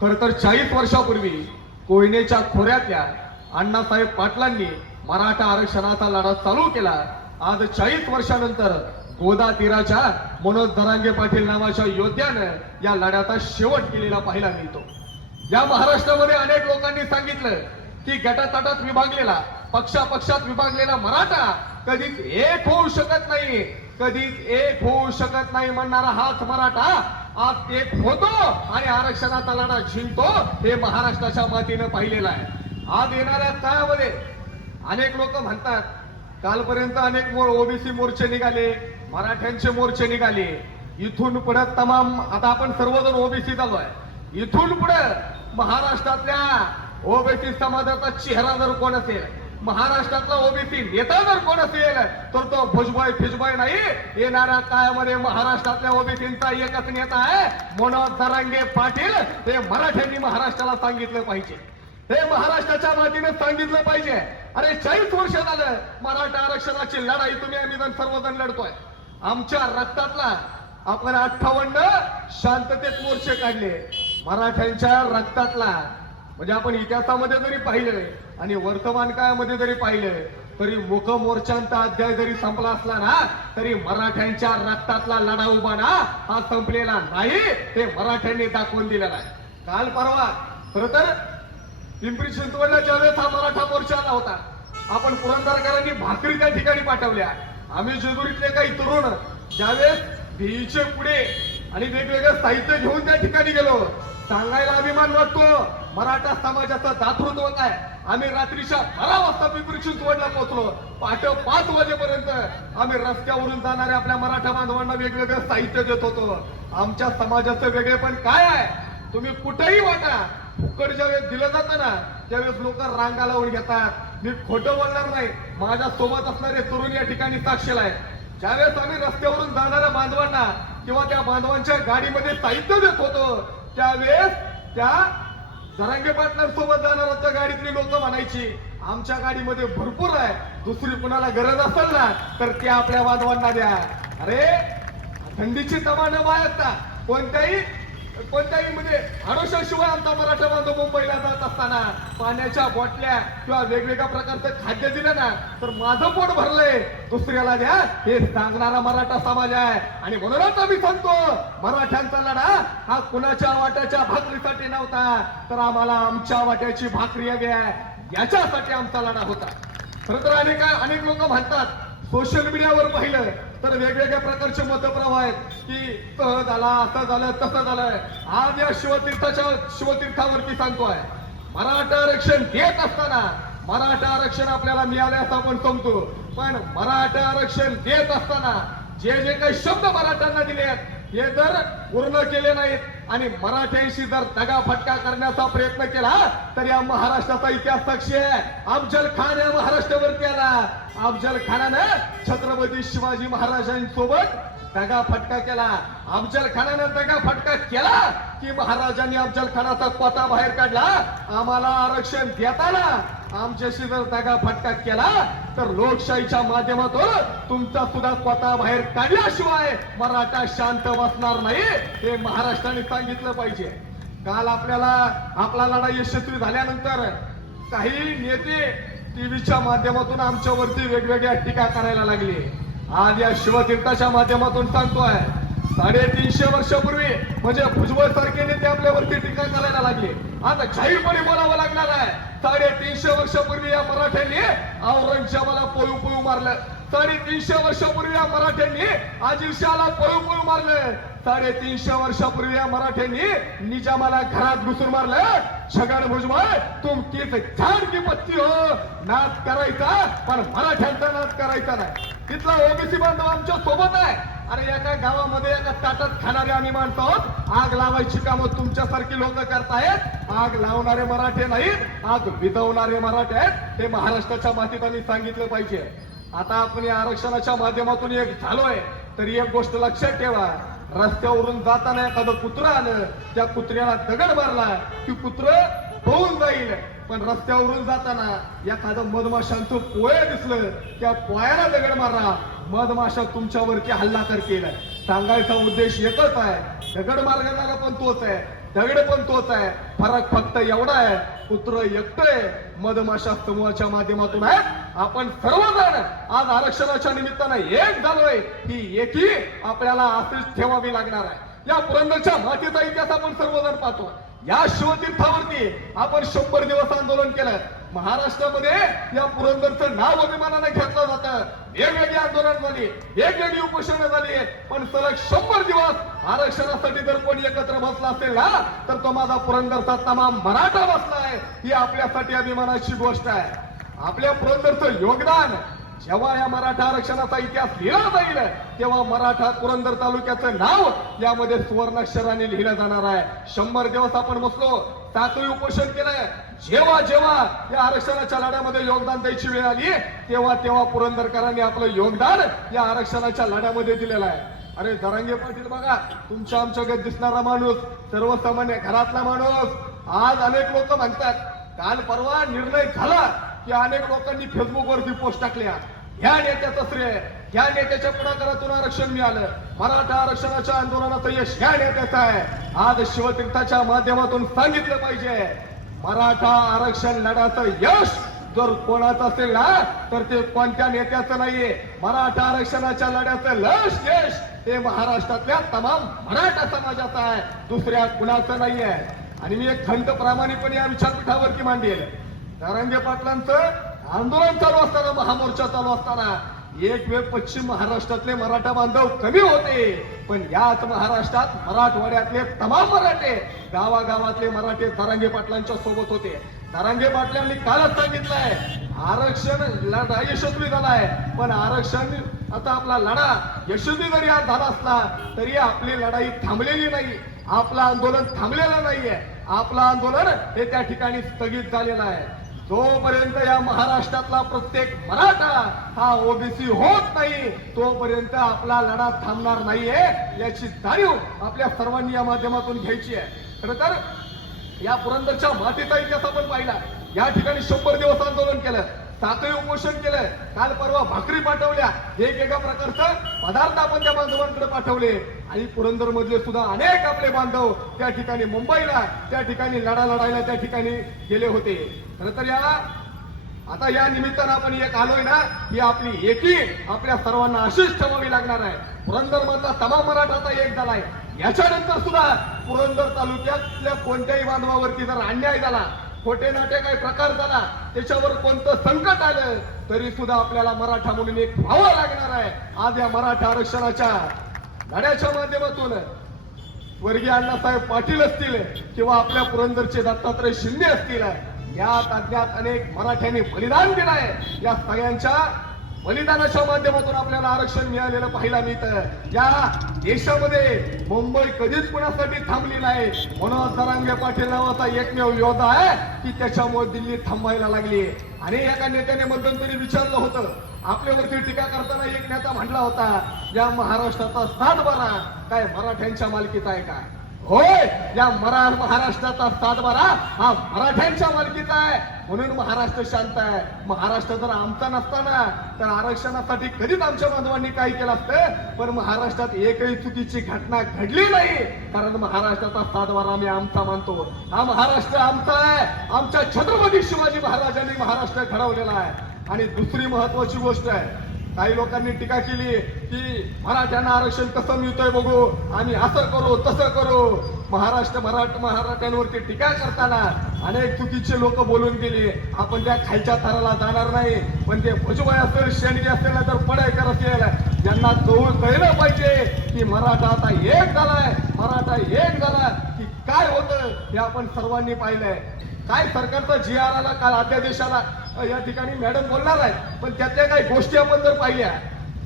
खर तर 40 वर्षापूर्वी कोयनेच्या खोऱ्यातल्या अण्णासाहेब पाटलांनी मराठा आरक्षणाचा लढा चालू केला. आज 40 वर्षानंतर गोदा तीराच्या मनोज दरांगे पाटील नावाच्या योद्ध्यानं या लढ्याचा शेवट केलेला पाहायला मिळतो. या महाराष्ट्रामध्ये अनेक लोकांनी सांगितलं की गटातटात विभागलेला, पक्षापक्षात विभागलेला मराठा कधीच एक होऊ शकत नाही, कधीच एक होऊ शकत नाही म्हणणारा हाच मराठा आज एक होतो आणि आरक्षणाचा लढा जिंकतो हे महाराष्ट्राच्या मातीनं पाहिलेलं आहे. आज येणाऱ्या काळामध्ये अनेक लोक म्हणतात कालपर्यंत अनेक ओबीसी मोर्चे निघाले, मराठ्यांचे मोर्चे निघाले, इथून पुढे तमाम आता आपण सर्वजण ओबीसी झालो आहे. इथून पुढे महाराष्ट्रातल्या ओबीसी समाजाचा चेहरा जर कोण असेल, महाराष्ट्रातला ओबीसी नेता जर कोण असेल तर तो भुजबळ फिजबळ नाही. येणाऱ्या काळामध्ये महाराष्ट्रातल्या ओबीसींचा एकच नेता आहे, मनोज दरांगे पाटील. हे मराठ्यांनी महाराष्ट्राला सांगितलं पाहिजे, हे महाराष्ट्राच्या मातीने सांगितलं पाहिजे. अरे 40 वर्ष झालं मराठा आरक्षणाची लढाई तुम्ही आम्ही जण सर्वजण लढतोय. आमच्या रक्तातला आपण 58 शांततेत मोर्चे काढले, मराठ्यांच्या रक्तातला म्हणजे आपण इतिहासामध्ये जरी पाहिलं आणि वर्तमान काळामध्ये जरी पाहिलं तरी मुख मोर्चांचा अध्याय जरी संपला असला ना तरी मराठ्यांच्या रक्तातला लढा उभा ना हा संपलेला नाही, ते मराठ्यांनी दाखवून दिलेला आहे. काल परवा खरं तर पिंपरी चिंचवडला ज्यावेळेस हा मराठा मोर्चा आला होता, आपण पुरंदरकरांनी भाकरी त्या ठिकाणी पाठवल्या. आम्ही जेजुरीतले काही तरुण ज्यावेळेस भीचे पुढे आणि वेगवेगळं साहित्य घेऊन त्या ठिकाणी गेलो, सांगायला अभिमान वाटतो मराठा समाजाचं दातृत्व काय. आम्ही रात्रीच्या 12 वाजता पिंपरी चिंचवडला पोहोचलो, पहाटे 5 वाजेपर्यंत आम्ही रस्त्यावरून जाणाऱ्या आपल्या मराठा बांधवांना वेगवेगळं साहित्य देत होतो. आमच्या समाजाचं वेगळेपण काय आहे, तुम्ही कुठेही वाटा, फुकट ज्यावेळेस दिलं जातं ना त्यावेळेस लोक रांगा लावून घेतात. मी खोटं बोलणार नाही, माझ्या सोबत असणारे तरुण या ठिकाणी साक्षीला आहेत. ज्यावेळेस आम्ही रस्त्यावरून जाणाऱ्या बांधवांना किंवा त्या बांधवांच्या गाडीमध्ये साहित्य देत होतो त्यावेळेस त्या दरांगे पाटलांसोबत जाणाऱ्या गाडीतली लोक म्हणायची आमच्या गाडीमध्ये भरपूर आहे, दुसरी कुणाला गरज असेल ना तर ते आपल्या बांधवांना द्या. अरे थंडीची तमा न बाळगता कोणत्याही म्हणजे आरोशाशिवाय आमचा मराठा बांधव मुंबईला जात असताना पाण्याच्या बॉटल्या किंवा वेगवेगळ्या प्रकारचं खाद्य दिलं ना तर माझं पोट भरलंय, दुसऱ्याला द्या हे सांगणारा मराठा समाज आहे. आणि म्हणूनच आम्ही सांगतो मराठ्यांचा लढा हा कुणाच्या वाट्याच्या भाकरीसाठी नव्हता, तर आम्हाला आमच्या वाट्याची भाकरी हवी आहे याच्यासाठी आमचा लढा होता. खरं तर अनेक लोक म्हणतात सोशल मीडियावर पाहिलं तर वेगवेगळ्या प्रकारचे मतप्रवाह आहेत की तह झाला, असं झालं, तसं झालं. आज या शिवतीर्थावरती सांगतोय मराठा आरक्षण देत असताना मराठा आरक्षण आपल्याला मिळाले असं आपण समजतो, पण मराठा आरक्षण देत असताना जे काही शब्द मराठ्यांना दिले आहेत हे जर पूर्ण केले नाहीत आणि मराठ्यांशी जर दगाफटका करण्याचा प्रयत्न केला तर या महाराष्ट्राचा इतिहास साक्षी आहे. अफजल खान या महाराष्ट्रावरती आला, अफजल खानानं छत्रपती शिवाजी महाराजांसोबत दगाफटका केला. अफजल खानानं दगाफटका केला की महाराजांनी अफजल खानाचा कोटा बाहेर काढला. आम्हाला आरक्षण देताना आमच्याशी जर दगाफटका केला तर लोकशाहीच्या माध्यमातून तुमचा सुद्धा कोटा बाहेर काढल्याशिवाय मराठा शांत बसणार नाही, हे महाराष्ट्राने सांगितलं पाहिजे. काल आपला लढा यशस्वी झाल्यानंतर काही नेते टीव्हीच्या माध्यमातून आमच्यावरती वेगवेगळ्या टीका करायला लागले. आज या शिवतीर्थाच्या माध्यमातून सांगतोय 350 वर्षापूर्वी म्हणजे भुजबळ सारखे नेते आपल्यावरती टीका करायला लागले. आता जाहीरपणे बोलावं लागणार आहे 350 वर्षापूर्वी या मराठ्यांनी औरंगजेबाला पळू मारलं, 350 वर्षापूर्वी या मराठ्यांनी आदिलशहाला पळू मारलं, 350 वर्षापूर्वी या मराठ्यांनी निजामाला घरात घुसून मारलं. छगन भुजबळ तुम किस झाड की पत्ती हो, नाच करायचा पण मराठ्यांचा नाच करायचा नाही. तिथला ओबीसी बांधव आमच्या सोबत आहे. अरे एका गावामध्ये एका ताटात खाणारे आम्ही माणसं आहोत, आग लावायची कामं तुमच्यासारखी लोक करतायत. आग लावणारे मराठे नाहीत, आग विझवणारे मराठे आहेत, हे महाराष्ट्राच्या मातीत आम्ही सांगितलं पाहिजे. आता आपण या आरक्षणाच्या माध्यमातून एक झालोय तर एक गोष्ट लक्षात ठेवा, रस्त्यावरून जाताना एखादं कुत्रं आलं, त्या कुत्र्याला दगड मारला की कुत्रं पळून जाईल, पण रस्त्यावरून जाताना एखादं मधमाशांचं पोळे दिसलं त्या पोळ्याला दगड मारला, मधमाशा तुमच्यावरती हल्ला कर केलाय. सांगायचा उद्देश एकच आहे, दगड मारणारा पण तोच आहे. दगड पण तोच आहे, फरक फक्त एवढा आहे, पुत्र एकटय मधमाशा समूहाच्या माध्यमातून आहे आपण सर्वजण आज आरक्षणाच्या निमित्तानं एक झालोय. ही एकी आपल्याला अशीच ठेवावी लागणार आहे. या पुरंदरच्या मातीचा इतिहास आपण सर्वजण पाहतो. या शिवतीर्थावरती आपण 100 दिवस आंदोलन केलं. महाराष्ट्रामध्ये या पुरंदरचं नाव अभिमानाने घेतलं जातं. वेगवेगळी आंदोलन झाली, वेगवेगळी उपोषणं झाली, पण सलग 100 दिवस आरक्षणासाठी जर कोणी एकत्र बसला असेल ना तर तो माझा पुरंदरचा तमाम मराठा बसलाय. ही आपल्यासाठी अभिमानाची गोष्ट आहे. आपल्या पुरंदरचं योगदान जेव्हा या मराठा आरक्षणाचा इतिहास लिहिला जाईल तेव्हा मराठा पुरंदर तालुक्याचं नाव यामध्ये सुवर्णाक्षराने लिहिलं जाणार आहे. 100 दिवस आपण बसलो, साखळी उपोषण केलंय. जेव्हा जेव्हा या आरक्षणाच्या लढ्यामध्ये योगदान द्यायची वेळ आली तेव्हा तेव्हा पुरंदरकरांनी आपलं योगदान या आरक्षणाच्या लढ्यामध्ये दिलेलं आहे. अरे जरांगे पाटील बघा, तुमच्या आमच्याकडे दिसणारा माणूस, सर्वसामान्य घरातला माणूस. आज अनेक लोक म्हणतात, काल परवा निर्णय झाला की अनेक लोकांनी फेसबुकवरती पोस्ट टाकल्या, ह्या नेत्याचं श्रेय, ह्या नेत्याच्या पुढाकारातून आरक्षण मिळालं, मराठा आरक्षणाच्या आंदोलनाचं यश ह्या नेत्याचं आहे. आज शिवतीर्थाच्या माध्यमातून सांगितलं पाहिजे, मराठा आरक्षण लढ्याचं यश जर कोणाचं असेल ना तर ते कोणत्या नेत्याचं नाहीये. मराठा आरक्षणाच्या लढ्याचं यश हे महाराष्ट्रातल्या तमाम मराठा समाजाचं आहे, दुसऱ्या कुणाचं नाहीये. आणि मी एक खंत प्रामाणिकपणे या विचारपीठावरती मांडेल. जरांगे पाटलांचं आंदोलन चालू असताना, महामोर्चा चालू असताना एक वेळ पश्चिम महाराष्ट्रातले मराठा बांधव कमी होते, पण याच महाराष्ट्रात मराठवाड्यातले तमाम मराठे, गावागावातले मराठे जरांगे पाटलांच्या सोबत होते. जरांगे पाटलांनी कालच सांगितलंय, आरक्षण लढा यशस्वी झालाय, पण आरक्षण आता आपला लढा यशस्वी जरी आज झाला असला तरी आपली लढाई थांबलेली नाही, आपलं आंदोलन थांबलेलं नाहीये. आपलं आंदोलन हे त्या ठिकाणी स्थगित झालेलं आहे. जोपर्यंत या महाराष्ट्रातला प्रत्येक मराठा हा ओबीसी होत नाही तोपर्यंत आपला लढा थांबणार नाहीये, याची जाणीव आपल्या सर्वांनी या माध्यमातून घ्यायची आहे. खरं तर या पुरंदरच्या मातीचा इतिहास आपण पाहिला. या ठिकाणी 100 दिवस आंदोलन केलं, साखळी उपोषण केलं, काल परवा भाकरी पाठवल्या, वेगवेगळ्या प्रकारचं पदार्थ आपण त्या बांधवांकडे पाठवले. आणि पुरंदर मधले सुद्धा अनेक आपले बांधव त्या ठिकाणी मुंबईला, त्या ठिकाणी लढायला त्या ठिकाणी गेले होते. खरं तर आता या निमित्तानं आपण एक आलोय ना, ही आपली एकी आपल्या सर्वांना अशीच ठेवावी लागणार आहे. पुरंदर मधला तमाम मराठा आता एक झालाय. याच्यानंतर सुद्धा पुरंदर तालुक्यातल्या कोणत्याही बांधवावरती जर अन्याय झाला, खोटे नाटे काही प्रकार झाला, त्याच्यावर कोणतं संकट आलं तरी सुद्धा आपल्याला मराठा म्हणून एक व्हावं लागणार आहे. आज या मराठा आरक्षणाच्या लढ्याच्या माध्यमातून स्वर्गीय अण्णासाहेब पाटील असतील किंवा आपल्या पुरंदरचे दत्तात्रय शिंदे असतील, या तज्ञात अनेक मराठ्यांनी बलिदान दिलं आहे. या सगळ्यांच्या बलिदानाच्या माध्यमातून आपल्याला आरक्षण मिळालेलं पाहायला मिळतं. या देशामध्ये मुंबई कधीच कुणासाठी थांबली नाही. म्हणून जरांगे पाटील नावाचा एकमेव योद्धा आहे की त्याच्यामुळे दिल्ली थांबायला लागली. आणि एका नेत्याने मध्यंतरी विचारलं होतं, आपल्यावरती टीका करताना एक नेता म्हटला होता, या महाराष्ट्राचा 7/12 काय मराठ्यांच्या मालकीचा आहे का? होय, या महाराष्ट्राचा 7/12 हा मराठ्यांच्या मालकीचा आहे. म्हणून महाराष्ट्र शांत आहे. महाराष्ट्र जर आमचा नसताना तर आरक्षणासाठी कधीच आमच्या बांधवांनी काही केलं असतं, पण महाराष्ट्रात एकही चुकीची घटना घडली नाही, कारण महाराष्ट्राचा 7/12 आम्ही आमचा मानतो. हा महाराष्ट्र आमचा आहे. आमच्या छत्रपती शिवाजी महाराजांनी महाराष्ट्र घडवलेला आहे. आणि दुसरी महत्वाची गोष्ट आहे, काही लोकांनी टीका केली की मराठ्यांना आरक्षण कसं मिळतंय बघू, आम्ही असं करू तसं करू. मराठ्यांवरती टीका करताना अनेक चुकीचे लोक बोलून गेले. आपण त्या खालच्या थराला जाणार नाही, पण ते भुजबळ असेल, शेंडगे असेल तर पडायकर असेल, यांना कळलं पाहिजे की मराठा आता एक झालाय. मराठा एक झाला की काय होतं हे आपण सर्वांनी पाहिलंय. काय सरकारचा GR आला काल अध्यादेशाला, या ठिकाणी मॅडम बोलणार आहेत, पण त्यातल्या काही गोष्टी आपण जर पाहिल्या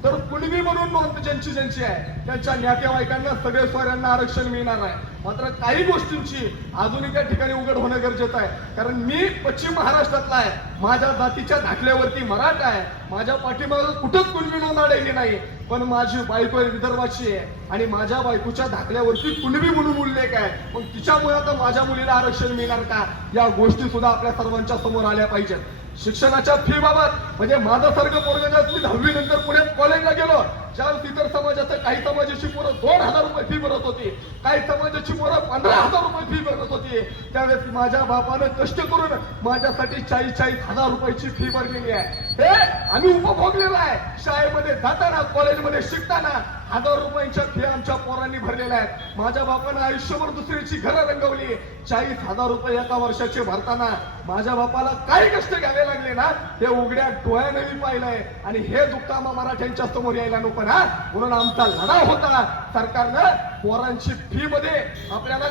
तर कुणबी म्हणून नोंद ज्यांची आहे त्यांच्या नातेवाईकांना सगळे सोयऱ्यांना आरक्षण मिळणार आहे. मात्र काही गोष्टींची अजूनही त्या ठिकाणी उघड होणं गरजेचं आहे. कारण मी पश्चिम महाराष्ट्रातला आहे, माझ्या जातीच्या दाखल्यावरती मराठा आहे, माझ्या पाठीमागे कुठंच कुणबी नोंद आलेली नाही, पण माझी बायको विदर्भाची आहे आणि माझ्या बायकोच्या दाखल्यावरती कुणबी म्हणून उल्लेख आहे. मग तिच्यामुळे आता माझ्या मुलीला आरक्षण मिळणार का? या गोष्टी सुद्धा आपल्या सर्वांच्या समोर आल्या पाहिजेत. शिक्षणाच्या फी बाबत म्हणजे माझं सारखं पोरगं, मी 10वी नंतर पुण्यात कॉलेजला गेलो ज्यावेळेस इतर समाजाचं काही समाजाची पोरं 2,000 रुपये फी भरत होती, काही समाजाची पोरं 15,000 रुपये फी भरत होती, त्यावेळेस माझ्या बापानं कष्ट करून माझ्यासाठी 40,000 रुपयाची फी भरलेली आहे. हे आम्ही उपभोगलेलं आहे. शाळेमध्ये जाताना, कॉलेजमध्ये शिकताना 1,000 रुपयांच्या फी आमच्या पोरांनी भरलेल्या आहेत. माझ्या बापानं आयुष्यभर दुसऱ्याची घरं रंगवली. 40,000 रुपये एका वर्षाचे भरताना माझ्या बापाला काही कष्ट घ्यावे लागले ना, हे उघड्या डोळ्याने मी पाहिलंय. आणि हे दुःख आम्हा मराठ्यांच्या समोर यायला नको ना, म्हणून आमचा लढा होता. सरकारनं पोरांची फी मध्ये आपल्याला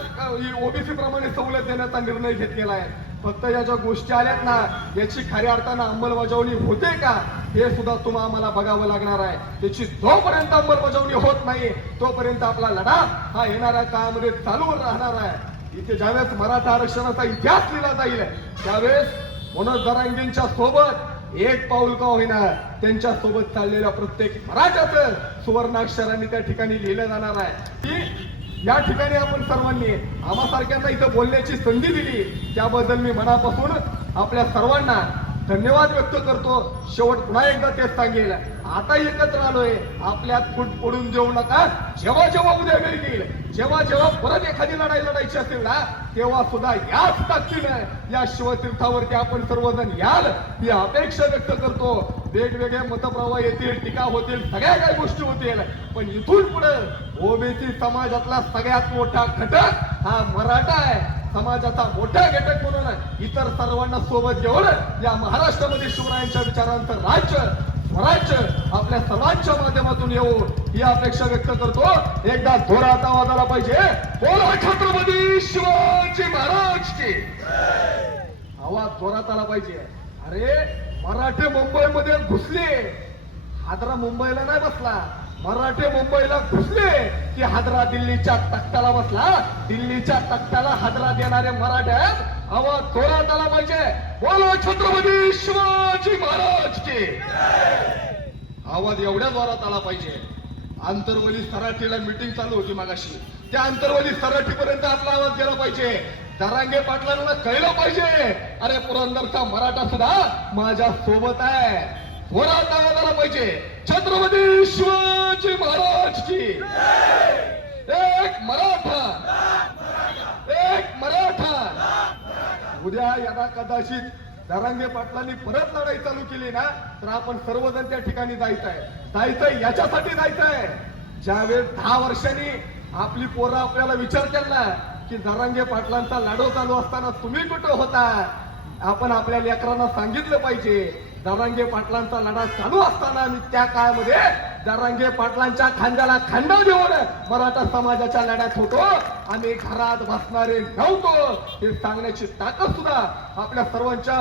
ओबीसी प्रमाणे सवलत देण्याचा निर्णय घेतलेला आहे. फक्त या ज्या गोष्टी आल्यात ना, याची खऱ्या अर्थानं अंमलबजावणी होते का हे सुद्धा तुम्हाला आम्हाला बघावं लागणार आहे. त्याची जोपर्यंत अंमलबजावणी होत नाही तोपर्यंत आपला लढा हा येणाऱ्या काळामध्ये चालू राहणार आहे. इथे ज्यावेळेस मराठा आरक्षणाचा इतिहास लिहिला जाईल त्यावेळेस मनोज जरांगेंच्या सोबत एक पाऊल का होईना त्यांच्या सोबत चाललेल्या प्रत्येक मराठ्याचं सुवर्णाक्षरांनी त्या ठिकाणी लिहिलं जाणार आहे की या ठिकाणी आपण सर्वांनी आम्हासारख्यांना इथं बोलण्याची संधी दिली त्याबद्दल मी मनापासून आपल्या सर्वांना धन्यवाद व्यक्त करतो. शेवट पुन्हा एकदा तेच सांगेल, आता एकत्र आलोय, आपल्यात फूट पडून देऊ नका. जेव्हा जेव्हा उद्या वेळ येईल, जेव्हा जेव्हा परत एखादी लढाई लढायची असेल ना, तेव्हा सुद्धा याच ताकदीनं या शिवतीर्थावरती आपण सर्वजण याल ही अपेक्षा व्यक्त करतो. वेगवेगळे मतप्रवाह येतील, टीका होतील, सगळ्या काही गोष्टी होतील, पण इथून पुढे ओबीसी समाजातला सगळ्यात मोठा घटक हा मराठा आहे. समाजाचा मोठा घटक म्हणून इतर सर्वांना सोबत घेऊन या महाराष्ट्रामध्ये शिवरायांच्या विचारांचं राज्य स्वराज्य आपल्या सर्वांच्या माध्यमातून येऊ ही अपेक्षा व्यक्त करतो. एकदा जोरात आवाज आला पाहिजे, बोला छत्रपती शिवाजी महाराज की. आवाज जोरात आला पाहिजे. अरे मराठे मुंबईमध्ये घुसले, हादरा मुंबईला नाही बसला. मराठे मुंबईला घुसले की हादरा दिल्लीच्या तख्ताला बसला. दिल्लीच्या तख्ताला हादरा देणारे मराठे आवाज जोरात आला पाहिजे, बोलो छत्रपती शिवाजी महाराज की. आवाज एवढ्या जोरात आला पाहिजे. आंतरवली सराठीला मीटिंग चालू होती मागाशी, त्या आंतरवली सराठीपर्यंत आपला आवाज गेला पाहिजे. जरांगे पाटलांना कळलं पाहिजे, अरे पुरंदरचा मराठा सुद्धा माझ्या सोबत आहे. जोरात आवाज आला पाहिजे, छत्रपती शिवाजी महाराज की. एक मराठा, एक मराठा. उद्या याला कदाचित जरांगे पाटलांनी परत लढाई चालू केली ना, तर आपण सर्वजण त्या ठिकाणी जायचंय याच्यासाठी जायचंय. ज्यावेळेस 10 वर्षांनी आपली पोरं आपल्याला विचारतील ना की जरांगे पाटलांचा लढा चालू असताना तुम्ही कुठं होता, आपण आपल्या लेकरांना सांगितलं पाहिजे जरांगे पाटलांचा लढा चालू असताना मी त्या काळामध्ये जरांगे पाटलांच्या खांद्याला खांदा देऊन मराठा समाजाच्या लढ्यात होतो. आम्ही घरात बसणारे नव्हतो हे सांगण्याची ताकद सुद्धा आपल्या सर्वांच्या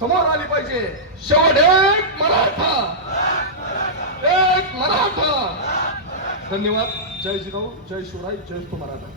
समोर आली पाहिजे. शेवट एक मराठा, एक मराठा. धन्यवाद. जय जिजाऊ, जय शिवराय, जय मराठा.